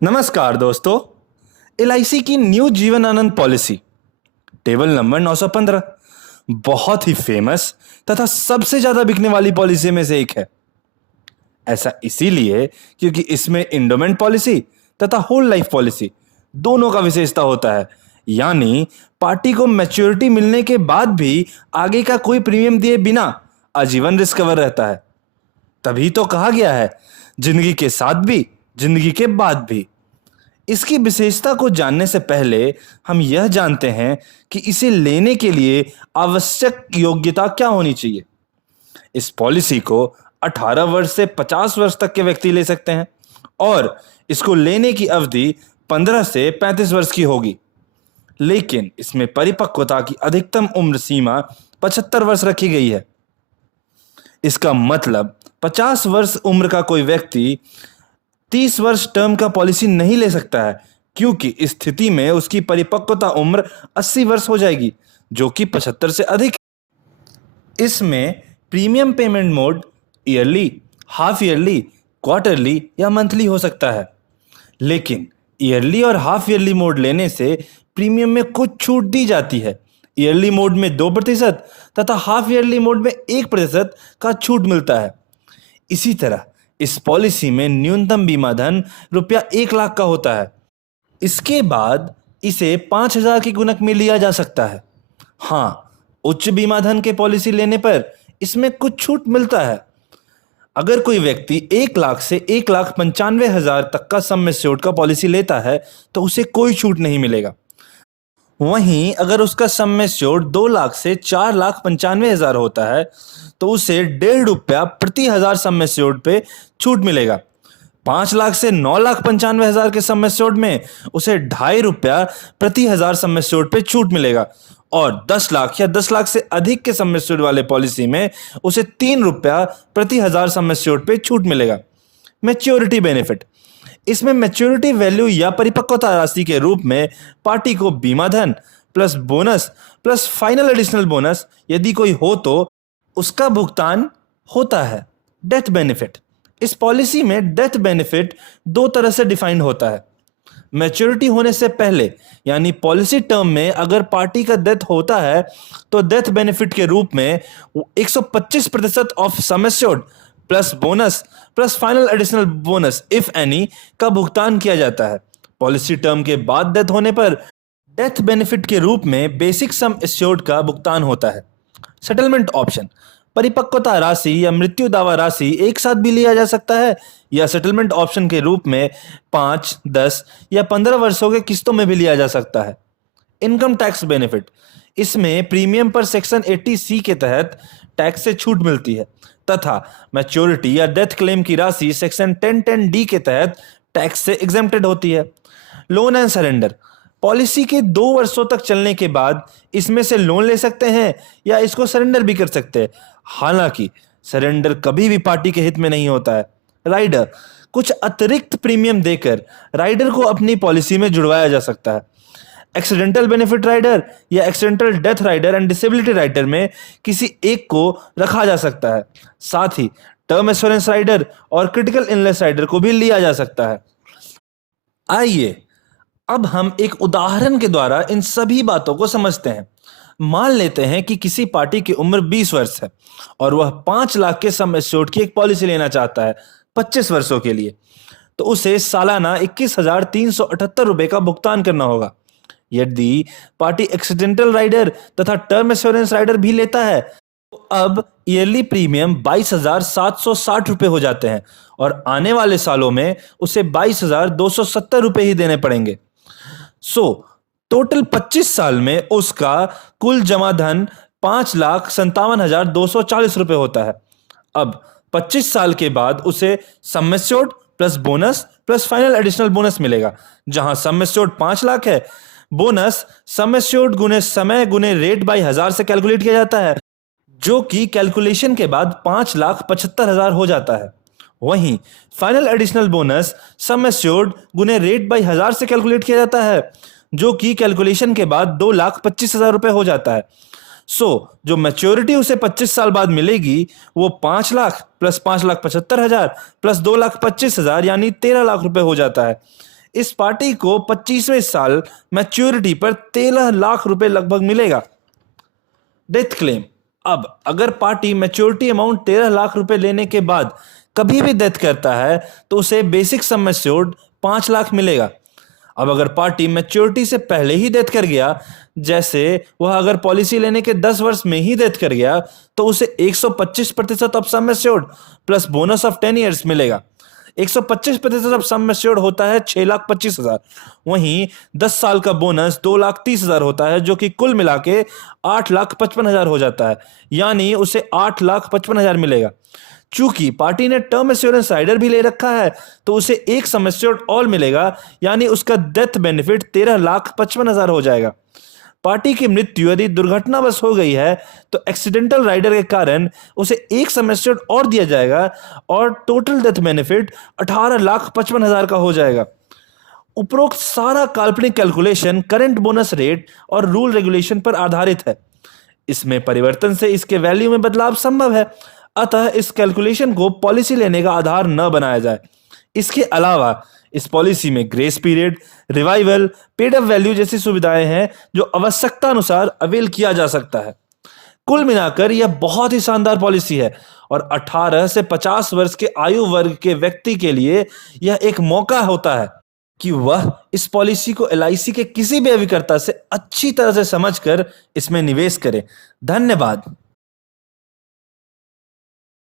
नमस्कार दोस्तों। एलआईसी की new Jeevan Anand policy table number 915 बहुत ही फेमस तथा सबसे ज्यादा बिकने वाली पॉलिसी में से एक है। ऐसा इसीलिए क्योंकि इसमें इंडोमेंट पॉलिसी तथा होल लाइफ पॉलिसी दोनों का विशेषता होता है। यानी पार्टी को मैच्योरिटी मिलने के बाद भी आगे का कोई प्रीमियम दिए बिना आजीवन रिस्क कवर रहता है। तभी तो कहा गया है, जिंदगी के साथ भी जिंदगी के बाद भी। इसकी विशेषता को जानने से पहले हम यह जानते हैं कि इसे लेने के लिए आवश्यक योग्यता क्या होनी चाहिए। इस पॉलिसी को 18 वर्ष से 50 वर्ष तक के व्यक्ति ले सकते हैं और इसको लेने की अवधि 15 से 35 वर्ष की होगी। लेकिन इसमें परिपक्वता की अधिकतम उम्र सीमा 75 वर्ष रखी गई है। इसका मतलब 50 वर्ष उम्र का कोई व्यक्ति 30 वर्ष टर्म का पॉलिसी नहीं ले सकता है, क्योंकि इस स्थिति में उसकी परिपक्वता उम्र 80 वर्ष हो जाएगी, जो कि 75 से अधिक है। इसमें premium payment mode yearly, half yearly, quarterly या मंथली हो सकता है। लेकिन ईयरली और हाफ ईयरली मोड लेने से प्रीमियम में कुछ छूट दी जाती है। ईयरली मोड में 2% तथा हाफ ईयरली मोड में 1% का छूट मिलता है। इसी तरह इस पॉलिसी में न्यूनतम बीमा धन रुपया 1 लाख का होता है। इसके बाद इसे 5,000 की गुणक में लिया जा सकता है। हाँ, उच्च बीमा धन के पॉलिसी लेने पर इसमें कुछ छूट मिलता है। अगर कोई व्यक्ति 1 लाख से 1,95,000 तक का सम एश्योर्ड का पॉलिसी लेता है तो उसे कोई छूट नहीं मिलेगा। वहीं अगर उसका सम एश्योर्ड 2 लाख से 4,95,000 होता है तो उसे 1.5 रुपया प्रति हजार सम एश्योर्ड पे छूट मिलेगा। 5 लाख से 9,95,000 के सम एश्योर्ड में उसे 2.5 रुपया प्रति हजार सम एश्योर्ड पे छूट मिलेगा और 10 लाख या 10 लाख से अधिक के सम एश्योर्ड वाले पॉलिसी में उसे 3 रुपया प्रति हजार सम एश्योर्ड पे छूट मिलेगा। मैच्योरिटी बेनिफिट, इसमें मैच्योरिटी वैल्यू या परिपक्वता राशि के रूप में पार्टी को बीमा धन plus bonus plus final additional bonus यदि कोई हो तो उसका भुगतान होता है। डेथ बेनिफिट, इस पॉलिसी में डेथ बेनिफिट दो तरह से डिफाइंड होता है। मैच्योरिटी होने से पहले यानी पॉलिसी टर्म में अगर पार्टी का डेथ होता है तो डेथ बेनिफिट के रूप में 125% of sum assured plus bonus plus final additional bonus if any का भुगतान किया जाता है। पॉलिसी टर्म के बाद डेथ होने पर डेथ बेनिफिट के रूप में बेसिक सम एश्योर्ड का भुगतान होता है। सेटलमेंट ऑप्शन, परिपक्वता राशि या मृत्यु दावा राशि एक साथ भी लिया जा सकता है या सेटलमेंट ऑप्शन के रूप में 5, 10 या 15 वर्षों के किस्तों में भी लिया जा सकता है। इनकम टैक्स बेनिफिट, इसमें प्रीमियम पर सेक्शन 80C के तहत टैक्स से छूट मिलती है तथा मैच्योरिटी या डेथ क्लेम की राशि सेक्शन 1010D के तहत टैक्स से एग्जेम्प्टेड होती है। लोन एंड सरेंडर, पॉलिसी के 2 वर्षों तक चलने के बाद इसमें से लोन ले सकते हैं या इसको सरेंडर भी कर सकते हैं। हालांकि सरेंडर कभी भी पार्टी के हित में नहीं होता है। राइडर, कुछ अतिरिक्त प्रीमियम देकर राइडर को अपनी पॉलिसी में जुड़वाया जा सकता है। एक्सीडेंटल बेनिफिट राइडर या accidental death rider and disability rider में किसी एक को रखा जा सकता है। साथ ही टर्म एश्योरेंस राइडर और क्रिटिकल इलनेस राइडर को भी लिया जा सकता है। आइए अब हम एक उदाहरण के द्वारा इन सभी बातों को समझते हैं। मान लेते हैं कि किसी पार्टी की उम्र 20 वर्ष है और वह 5 लाख के सम एश्योर्ड की एक पॉलिसी लेना चाहता है 25 वर्षों के लिए, तो उसे सालाना 21,378 रुपए का भुगतान करना होगा। यदि पार्टी एक्सीडेंटल राइडर तथा टर्म एश्योरेंस राइडर भी लेता है तो अब ईयरली प्रीमियम 22,760 रुपए हो जाते हैं और आने वाले सालों में उसे 22,270 रुपए ही देने पड़ेंगे। टोटल 25 साल में उसका कुल जमा धन 5,57,240 रुपए होता है। अब 25 साल के बाद उसे sum assured plus bonus plus final additional bonus मिलेगा, जहां सम एश्योर्ड 5 लाख है। बोनस सम एश्योर्ड गुने समय गुने रेट बाई 1000 से कैलकुलेट किया जाता है, जो कि कैलकुलेशन के बाद 5,75,000 हो जाता है। वहीं final additional bonus sum assured गुने रेट बाई 1000 से कैलकुलेट किया जाता है, जो कि कैलकुलेशन के बाद 2,25,000 रुपए हो जाता है। जो मैच्योरिटी उसे 25 साल बाद मिलेगी वो 5 लाख प्लस 5,75,000 प्लस 2,25,000 यानी 13 लाख रुपए हो जाता है। इस पार्टी को 25वें साल मैच्योरिटी पर 13 लाख रुपए लगभग मिलेगा। Death claim. अब अगर पार्टी मैच्योरिटी अमाउंट 13 लाख रुपए लेने के बाद कभी भी डेथ करता है तो उसे बेसिक सम एश्योर्ड 5 लाख मिलेगा। अब अगर पार्टी मैच्योरिटी से पहले ही डेथ कर गया, जैसे वह अगर पॉलिसी लेने के 10 वर्ष में ही डेथ कर गया, तो उसे 125% of sum assured plus bonus of 10 years मिलेगा। 125% ऑफ सम एश्योर्ड होता है 6,25,000। वहीं 10 साल का बोनस 2,30,000 होता है, जो कि कुल मिला के 8,55,000 हो जाता है, यानी उसे 8,55,000 मिलेगा। चूंकि पार्टी ने टर्म एश्योरेंस राइडर भी ले रखा है तो उसे एक सम एश्योर्ड ऑल मिलेगा, यानी उसका डेथ बेनिफिट 13,55,000 हो जाएगा। पार्टी की मृत्यु यदि दुर्घटनावश हो गई है तो एक्सीडेंटल राइडर के कारण उसे एक सम एश्योर्ड और दिया जाएगा और टोटल डेथ बेनिफिट 18,55,000 का हो जाएगा। उपरोक्त सारा काल्पनिक कैलकुलेशन करंट बोनस रेट और रूल रेगुलेशन पर आधारित है। इसमें परिवर्तन से इसके वैल्यू में बदलाव संभव है, अतः इस कैलकुलेशन को पॉलिसी लेने का आधार न बनाया जाए। इसके अलावा इस पॉलिसी में grace period, revival, paid up value जैसी सुविधाएं हैं जो आवश्यकता अनुसार अवेल किया जा सकता है। कुल मिलाकर यह बहुत ही शानदार पॉलिसी है और 18 से 50 वर्ष के आयु वर्ग के व्यक्ति के लिए यह एक मौका होता है कि वह इस पॉलिसी को एलआईसी के किसी भी अभिकर्ता से अच्छी तरह से समझकर इसमें निवेश करे। धन्यवाद।